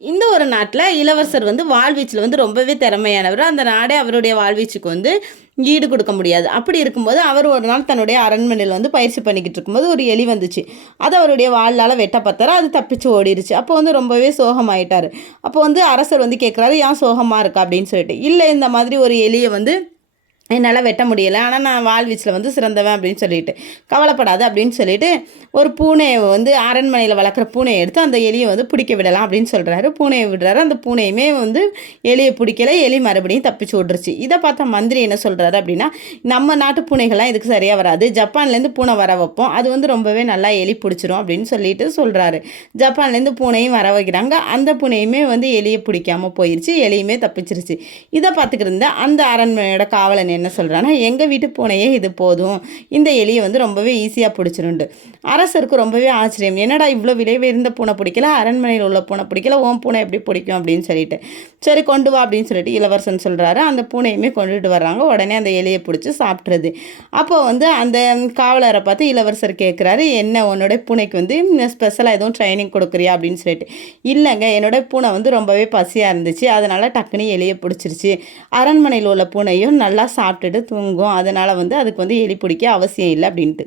இந்த ஒரு நாட்டில இளவரசர் வந்து வாழ்வீச்சுல வந்து ரொம்பவே திறமையானவர். அந்த நாடே அவருடைய வாழ்வீச்சுக்கு வந்து ஈடு கொடுக்க முடியாது. அப்படி இருக்கும்போது, அவர் ஒரு நாள் தன்னுடைய அரண்மனையில வந்து பயிற்சி பண்ணிக்கிட்டு இருக்கும்போது, ஒரு எலி வந்துச்சு. அத அவருடைய வாளால வெட்ட பாத்தாரு. அது தப்பிச்சு ஓடிருச்சு. அப்போ வந்து ரொம்பவே சோகமாயிட்டாரு. அப்போ வந்து அரசர் வந்து கேட்குறாரு, "ஏன் சோகமா இருக்க?" அப்படின்னு சொல்லிட்டு. "இல்ல இந்த மாதிரி ஒரு எலிய வந்து என்னால வெட்ட முடியல. ஆனா நான் வாழ்வீச்சுல வந்து சிறந்தவன் அப்படின்னு சொல்லிட்டு. கவலைப்படாத அப்படின்னு சொல்லிட்டு, ஒரு பூனைய வந்து அரண்மனையில வளர்க்குற பூனைய எடுத்து அந்த எலிய வந்து பிடிக்க விடலாம் அப்படின்னு சொல்றாரு. பூனைய விடுறாரு. அந்த பூனையுமே வந்து எலிய பிடிக்கல. எலி மறுபடியும் தப்பிச்சு ஓடுருச்சு. இத பார்த்த மந்திரி என்ன சொல்றாரு அப்படின்னா, நம்ம நாட்டு பூனைகள்லாம் இதுக்கு சரியா வராது. ஜப்பான்லேருந்து பூனை வர வைப்போம். அது வந்து ரொம்பவே நல்லா எலி பிடிச்சிரும் அப்படின்னு சொல்லிட்டு சொல்றாரு. ஜப்பான்லேருந்து பூனையும் வர வைக்கிறாங்க. அந்த பூனையுமே வந்து எலிய பிடிக்காம போயிருச்சு. எலியுமே தப்பிச்சிருச்சு. இத பார்த்துக்கிட்டு இருந்த அந்த அரண்மனையோட காவலன் என்ன சொல்றான்னா, "எங்க வீட்டு பூனையே இது போதும். இந்த எலிய வந்து ரொம்பவே ஈஸியா பிடிச்சிரும்ன்ட்டு." அரசருக்கு ரொம்பவே ஆச்சரியம். "என்னடா இவ்ளோ விலை உயர்ந்த பூனை பிடிக்கல, அரண்மனையில உள்ள பூனை பிடிக்கல, உன் பூனை எப்படி பிடிக்கும்?" அப்படின்னு சொல்லிட்டு. "சரி கொண்டு வா" அப்படின்னு சொல்லிட்டு இளவரசன் சொல்றாரு. அந்த பூனையுமே கொண்டுட்டு வர்றாங்க. உடனே அந்த எலிய பிடிச்சு சாப்பிட்ருது. அப்போ வந்து அந்த காவலர பார்த்து இளவரசர் கேட்குறாரு, "என்ன உன்னோட பூனைக்கு வந்து ஸ்பெஷலா எதுவும் ட்ரெய்னிங் குடுக்குறியா?" அப்படின்னு சொல்லிட்டு. "இல்லங்க, என்னோட பூனை வந்து ரொம்பவே பசியா இருந்துச்சு. அதனால டக்குன்னு எலிய பிடிச்சிருச்சு. அரண்மனையில உள்ள பூனையும் நல்லா சாப்பிட்டுட்டு தூங்கும். அதனால வந்து அதுக்கு வந்து எலி பிடிக்க அவசியம் இல்ல" அப்படின்ட்டு.